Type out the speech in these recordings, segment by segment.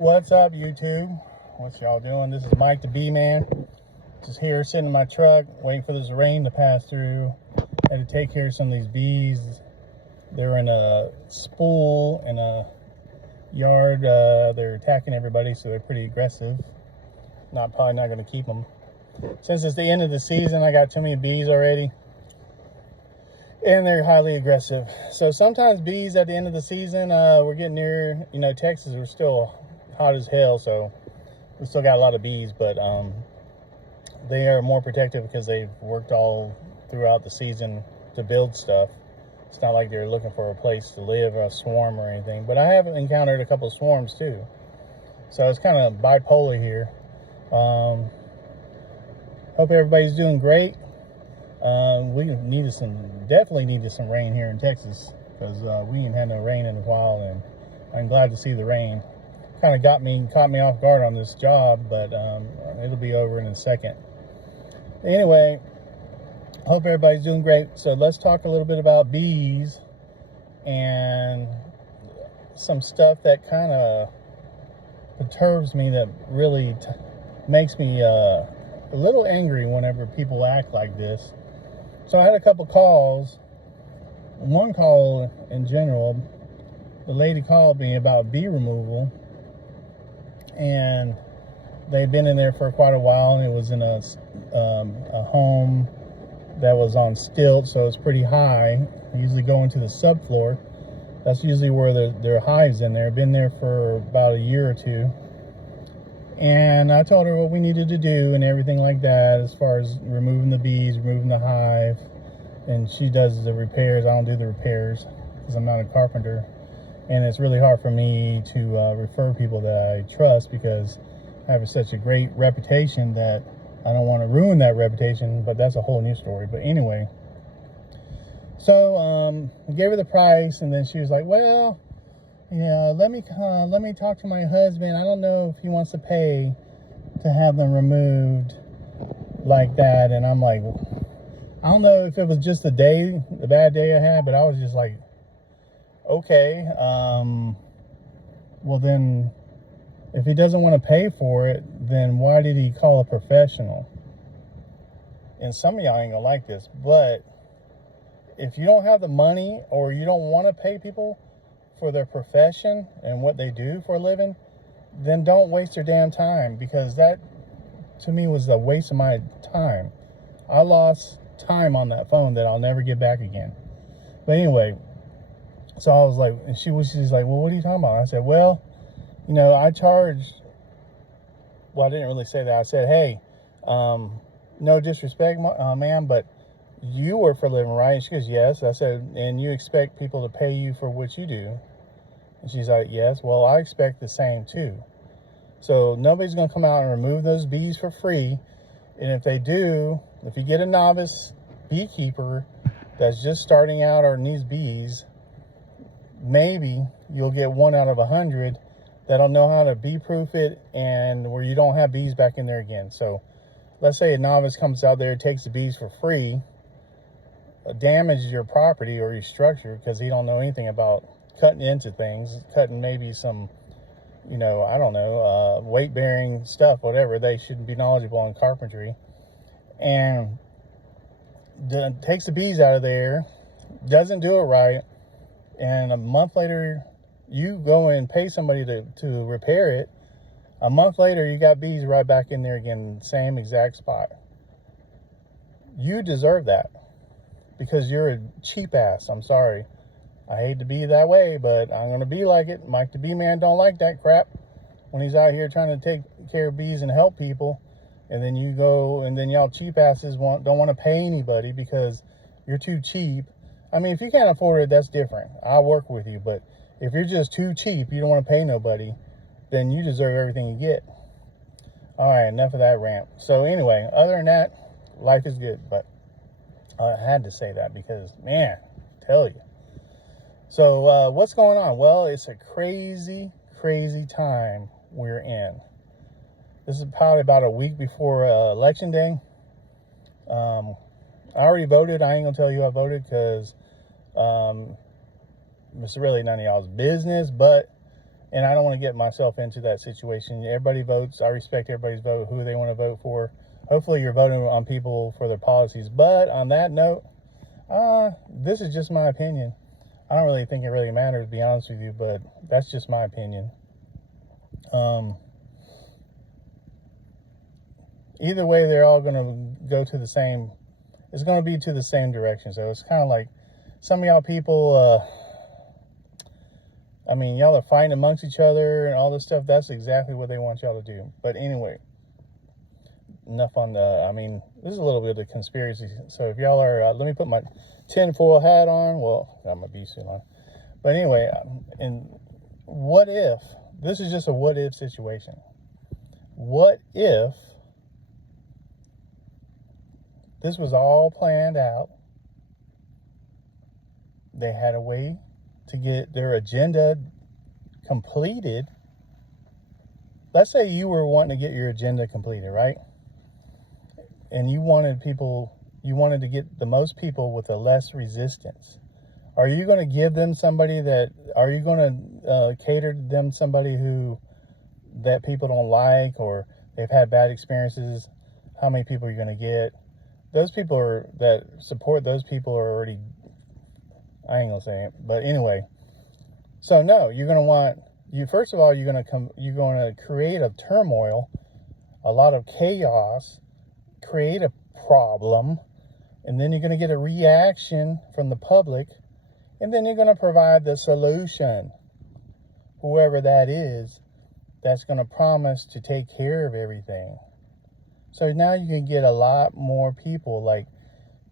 What's up, YouTube? What y'all doing? This is Mike the Bee Man. Just here sitting in my truck, waiting for this rain to pass through. I had to take care of some of these bees. They're in a spool in a yard. They're attacking everybody, so they're pretty aggressive. Probably not going to keep them. Since it's the end of the season, I got too many bees already. And they're highly aggressive. So sometimes bees at the end of the season, we're getting near, Texas, we're still hot as hell, so we still got a lot of bees, but they are more protective because they've worked all throughout the season to build stuff. It's not like they're looking for a place to live or a swarm or anything, but I have encountered a couple of swarms too. So it's kind of bipolar here. Hope everybody's doing great. We definitely needed some rain here in Texas, because we ain't had no rain in a while, and I'm glad to see the rain. Kind of caught me off guard on this job, but it'll be over in a second. Anyway, hope everybody's doing great. So let's talk a little bit about bees and some stuff that kind of perturbs me, that really makes me a little angry whenever people act like this. So I had a couple calls. One call in general, the lady called me about bee removal, and they've been in there for quite a while, and it was in a home that was on stilts, so it's pretty high. They usually go into the subfloor. That's usually where their hives in there. Been there for about a year or two. And I told her what we needed to do and everything like that, as far as removing the bees, removing the hive. And she does the repairs. I don't do the repairs because I'm not a carpenter. And it's really hard for me to refer people that I trust, because I have such a great reputation that I don't want to ruin that reputation, but that's a whole new story. But anyway, so I gave her the price, and then she was like, well, yeah, let me talk to my husband. I don't know if he wants to pay to have them removed like that. And I'm like, I don't know if it was just the bad day I had, but I was just like, okay, well then, if he doesn't want to pay for it, then why did he call a professional? And some of y'all ain't gonna like this, but if you don't have the money, or you don't want to pay people for their profession and what they do for a living, then don't waste your damn time, because that to me was a waste of my time. I lost time on that phone that I'll never get back again. But anyway, so I was like, and she's like, well, what are you talking about? I said, well, I charged, well, I didn't really say that. I said, hey, no disrespect, ma'am, but you work for a living, right? She goes, yes. I said, and you expect people to pay you for what you do? And she's like, yes. Well, I expect the same too. So nobody's going to come out and remove those bees for free. And if they do, if you get a novice beekeeper that's just starting out or needs bees, maybe you'll get 1 out of 100 that'll know how to bee-proof it, and where you don't have bees back in there again. So let's say a novice comes out there, takes the bees for free, damages your property or your structure because he don't know anything about cutting into things, cutting maybe some, I don't know, weight-bearing stuff, whatever. They shouldn't be knowledgeable in carpentry. And takes the bees out of there, doesn't do it right, and a month later, you go and pay somebody to repair it. A month later, you got bees right back in there again, same exact spot. You deserve that, because you're a cheap ass. I'm sorry. I hate to be that way, but I'm going to be like it. Mike the Bee Man don't like that crap when he's out here trying to take care of bees and help people. And then you go, and then y'all cheap asses don't want to pay anybody because you're too cheap. I mean, if you can't afford it, that's different. I'll work with you. But if you're just too cheap, you don't want to pay nobody, then you deserve everything you get. All right, enough of that rant. So anyway, other than that, life is good. But I had to say that because, man, I tell you. So what's going on? Well, it's a crazy, crazy time we're in. This is probably about a week before Election Day. I already voted. I ain't going to tell you I voted because it's really none of y'all's business. But And I don't want to get myself into that situation. Everybody votes. I respect everybody's vote, who they want to vote for. Hopefully you're voting on people for their policies. But on that note, this is just my opinion. I don't really think it really matters, to be honest with you, but that's just my opinion. Either way, they're all going to go to the same, it's going to be to the same direction. So it's kind of like some of y'all people, I mean, y'all are fighting amongst each other and all this stuff. That's exactly what they want y'all to do. But anyway, enough on the, I mean, this is a little bit of a conspiracy. So if y'all are, let me put my tinfoil hat on. Well, got my bee suit on. But anyway, and what if, this is just a what if situation. What if this was all planned out? They had a way to get their agenda completed. Let's say you were wanting to get your agenda completed, right? And you wanted to get the most people with the less resistance. Are you going to give them somebody that, are you going to cater to them somebody that people don't like, or they've had bad experiences? How many people are you going to get? Those people that support those people are already, I ain't gonna say it, but anyway. So no, you're gonna want, first of all, you're gonna create a turmoil, a lot of chaos, create a problem, and then you're gonna get a reaction from the public, and then you're gonna provide the solution, whoever that is, that's gonna promise to take care of everything. So now you can get a lot more people, like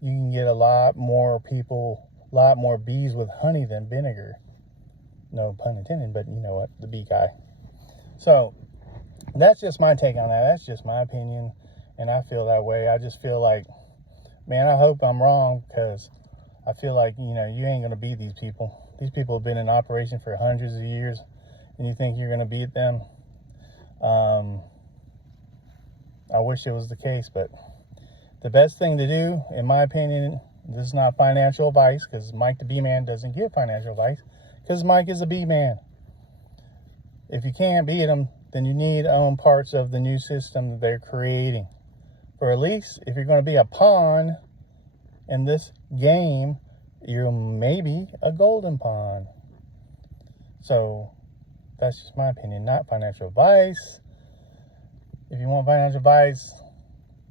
you can get a lot more people, a lot more bees with honey than vinegar. No pun intended, but you know what, the bee guy. So that's just my take on that. That's just my opinion, and I feel that way. I just feel like, man, I hope I'm wrong, because I feel like, you ain't going to beat these people. These people have been in operation for hundreds of years, and you think you're going to beat them? I wish it was the case, but the best thing to do, in my opinion, this is not financial advice, because Mike the Bee-Man doesn't give financial advice, because Mike is a bee-man. If you can't beat them, then you need to own parts of the new system that they're creating. Or at least, if you're going to be a pawn in this game, you're maybe a golden pawn. So, that's just my opinion, not financial advice. If you want financial advice,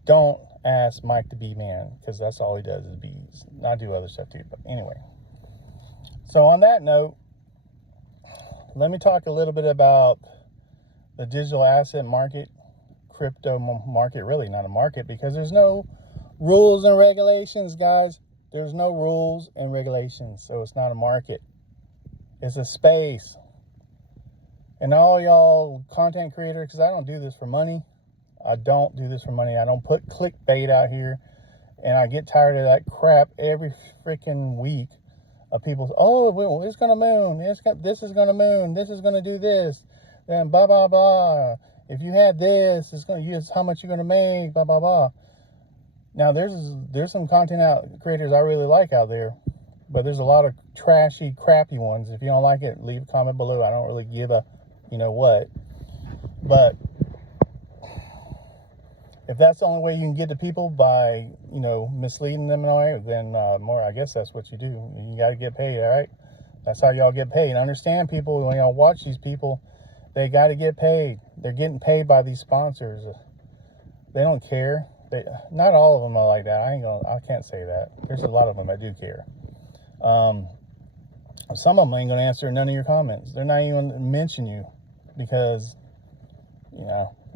don't ask Mike the Bee-Man, because that's all he does is bees. I do other stuff too, but anyway. So on that note, let me talk a little bit about the digital asset market, crypto market. Really not a market, because there's no rules and regulations, guys. There's no rules and regulations, so it's not a market. It's a space. And all y'all content creators, because I don't do this for money. I don't do this for money. I don't put clickbait out here. And I get tired of that crap every freaking week of people. Oh, well, it's going to moon. This is going to moon. This is going to do this. And blah, blah, blah. If you had this, it's going to use how much you're going to make, blah, blah, blah. Now, there's some content creators I really like out there. But there's a lot of trashy, crappy ones. If you don't like it, leave a comment below. I don't really give a you know what. But if that's the only way you can get to people, by misleading them in a way, then I guess that's what you do. You got to get paid, all right? That's how y'all get paid. Understand, people, when y'all watch these people, they got to get paid. They're getting paid by these sponsors. They don't care. Not all of them are like that. I can't say that. There's a lot of them that do care. Some of them ain't going to answer none of your comments. They're not even going to mention you, because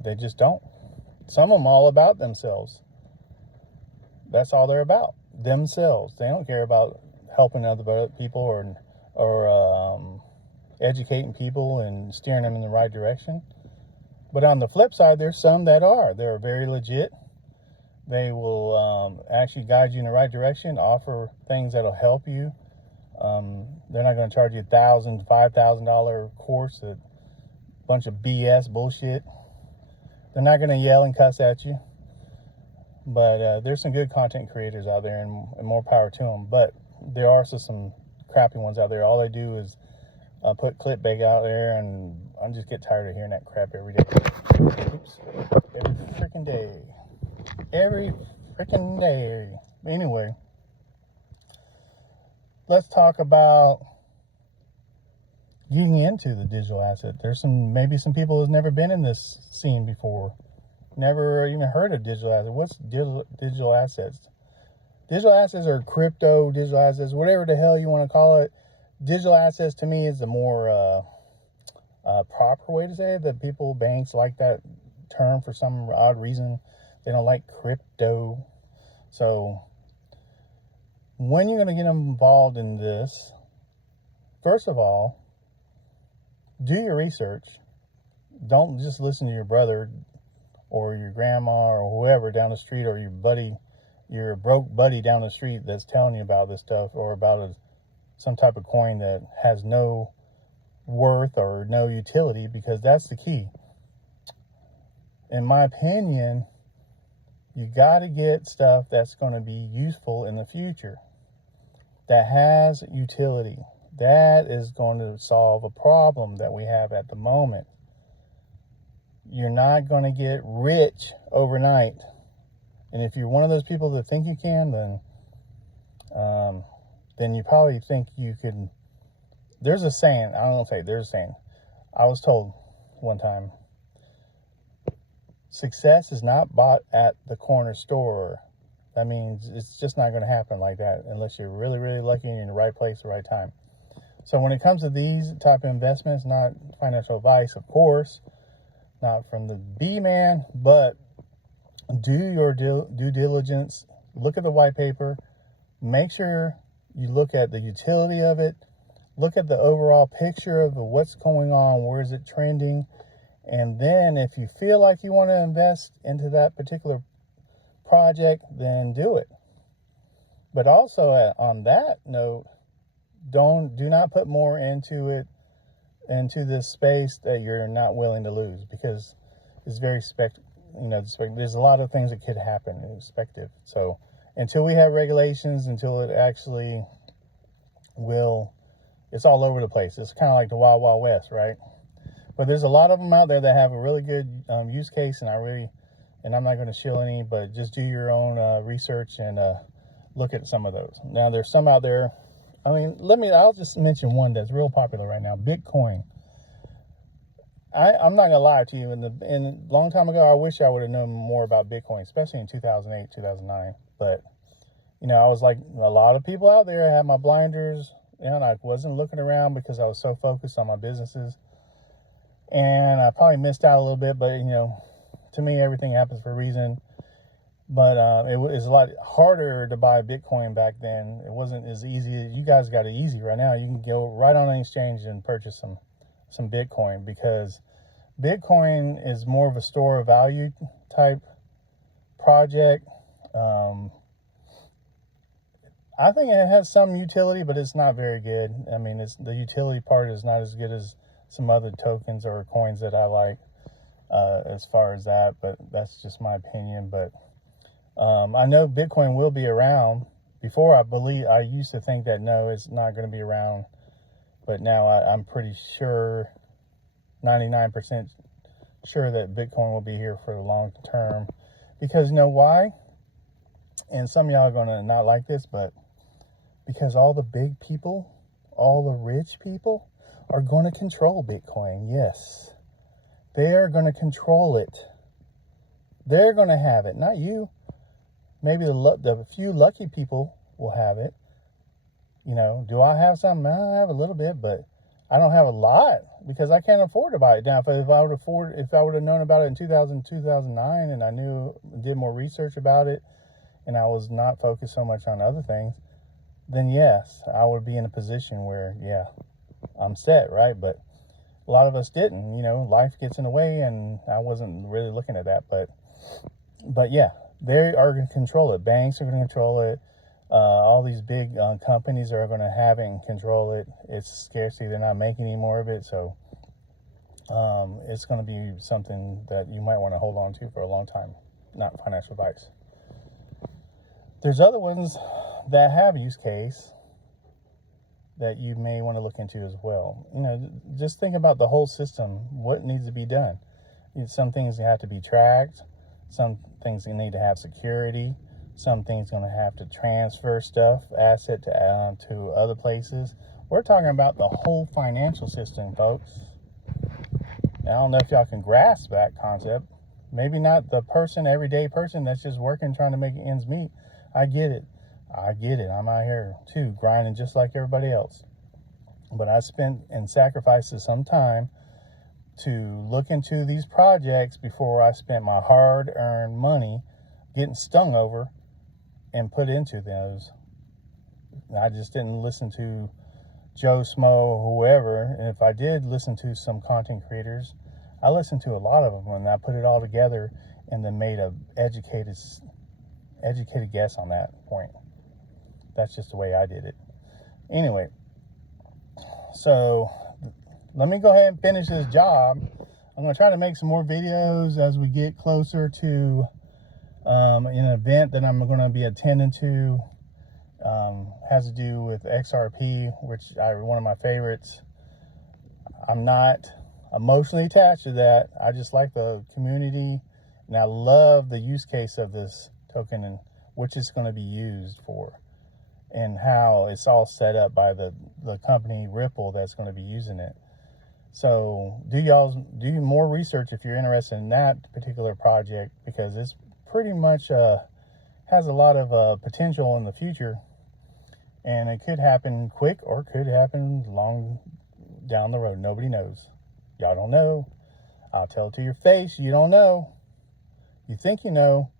they just don't. Some of them all about themselves. That's all they're about, themselves. They don't care about helping other people or educating people and steering them in the right direction. But on the flip side, there's some that are. They're very legit. They will actually guide you in the right direction, offer things that'll help you. They're not going to charge you $1,000, $5,000 course, a bunch of BS bullshit. They're not going to yell and cuss at you. But there's some good content creators out there, and more power to them. But there are also some crappy ones out there. All they do is put clickbait out there and I just get tired of hearing that crap every day. Oops. Every freaking day. Every freaking day. Anyway, let's talk about getting into the digital asset. There's maybe some people who's never been in this scene before, never even heard of digital assets. What's digital assets? Digital assets are crypto, digital assets, whatever the hell you want to call it. Digital assets to me is the more proper way to say it. That people, banks like that term for some odd reason. They don't like crypto. So when you're going to get involved in this, first of all, do your research. Don't just listen to your brother or your grandma or whoever down the street, or your broke buddy down the street that's telling you about this stuff, or about some type of coin that has no worth or no utility, because that's the key. In my opinion, you got to get stuff that's going to be useful in the future, that has utility, that is going to solve a problem that we have at the moment. You're not going to get rich overnight. And if you're one of those people that think you can, then you probably think you could. There's a saying, there's a saying. I was told one time, success is not bought at the corner store. That means it's just not going to happen like that unless you're really, really lucky and you're in the right place at the right time. So when it comes to these type of investments, not financial advice, of course, not from the B-man, but do your due diligence. Look at the white paper. Make sure you look at the utility of it. Look at the overall picture of what's going on. Where is it trending? And then if you feel like you want to invest into that particular project, then do it. But also on that note, do not put more into this space that you're not willing to lose, because it's very there's a lot of things that could happen. It's speculative. So until we have regulations, until it actually will, it's all over the place. It's kind of like the Wild Wild West, right? But there's a lot of them out there that have a really good use case, and I'm not going to shill any, but just do your own research and look at some of those. Now, there's some out there. I'll just mention one that's real popular right now, Bitcoin. I'm not going to lie to you. In a long time ago, I wish I would have known more about Bitcoin, especially in 2008, 2009. But, I was like a lot of people out there. I had my blinders, and I wasn't looking around because I was so focused on my businesses. And I probably missed out a little bit, but, to me, everything happens for a reason. But it was a lot harder to buy Bitcoin back then. It wasn't as easy. You guys got it easy right now. You can go right on an exchange and purchase some Bitcoin, because Bitcoin is more of a store of value type project. I think it has some utility, but it's not very good. The utility part is not as good as some other tokens or coins that I like as far as that, but that's just my opinion. But I know Bitcoin will be around. Before, I used to think that no, it's not going to be around, but now I'm pretty sure, 99% sure that Bitcoin will be here for the long term. Because you know why? And some of y'all are going to not like this, but because all the big people, all the rich people are going to control Bitcoin. Yes, they are going to control it. They're going to have it, not you. Maybe the few lucky people will have it. Do I have some? I have a little bit, but I don't have a lot because I can't afford to buy it. Now, if I would have known about it in 2009, and I did more research about it, and I was not focused so much on other things, then yes, I would be in a position where, yeah, I'm set, right? But a lot of us didn't. Life gets in the way, and I wasn't really looking at that. But yeah. They are going to control it. Banks are going to control it. All these big companies are going to have it and control it. It's scarcity. They're not making any more of it. So it's going to be something that you might want to hold on to for a long time. Not financial advice. There's other ones that have use case. that you may want to look into as well. You know, just think about the whole system, what needs to be done. Some things have to be tracked, some things need to have security, some things going to have to transfer stuff, asset to other places. We're talking about the whole financial system, folks. I don't know if y'all can grasp that concept. Maybe not the everyday person that's just working, trying to make ends meet. I get it. I'm out here too, grinding just like everybody else. But I spent and sacrificed some time to look into these projects before I spent my hard-earned money getting stung over and put into those. I just didn't listen to Joe Smo or whoever. And if I did listen to some content creators, I listened to a lot of them, and I put it all together and then made a educated guess on that point. That's just the way I did it. Anyway, so let me go ahead and finish this job. I'm going to try to make some more videos as we get closer to an event that I'm going to be attending to. Has to do with XRP, which one of my favorites. I'm not emotionally attached to that. I just like the community, and I love the use case of this token and which it's going to be used for, and how it's all set up by the company Ripple that's going to be using it. So do more research if you're interested in that particular project, because it's pretty much has a lot of potential in the future, and it could happen quick or could happen long down the road. Nobody knows. Y'all don't know. I'll tell it to your face. You don't know. You think you know.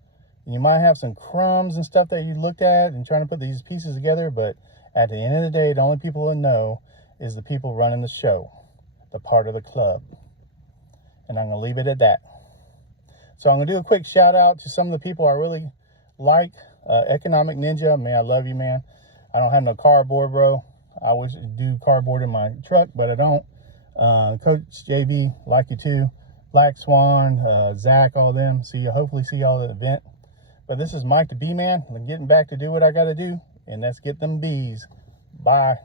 You might have some crumbs and stuff that you looked at and trying to put these pieces together, but at the end of the day, the only people that know is the people running the show, the part of the club. And I'm going to leave it at that. So I'm going to do a quick shout out to some of the people I really like. Economic Ninja, man, I love you, man. I don't have no cardboard, bro. I wish to do cardboard in my truck, but I don't. Coach JV, like you too. Black Swan, Zach, all them. Hopefully see y'all at the event. But this is Mike the B-Man. I'm getting back to do what I got to do, and let's get them bees. Bye.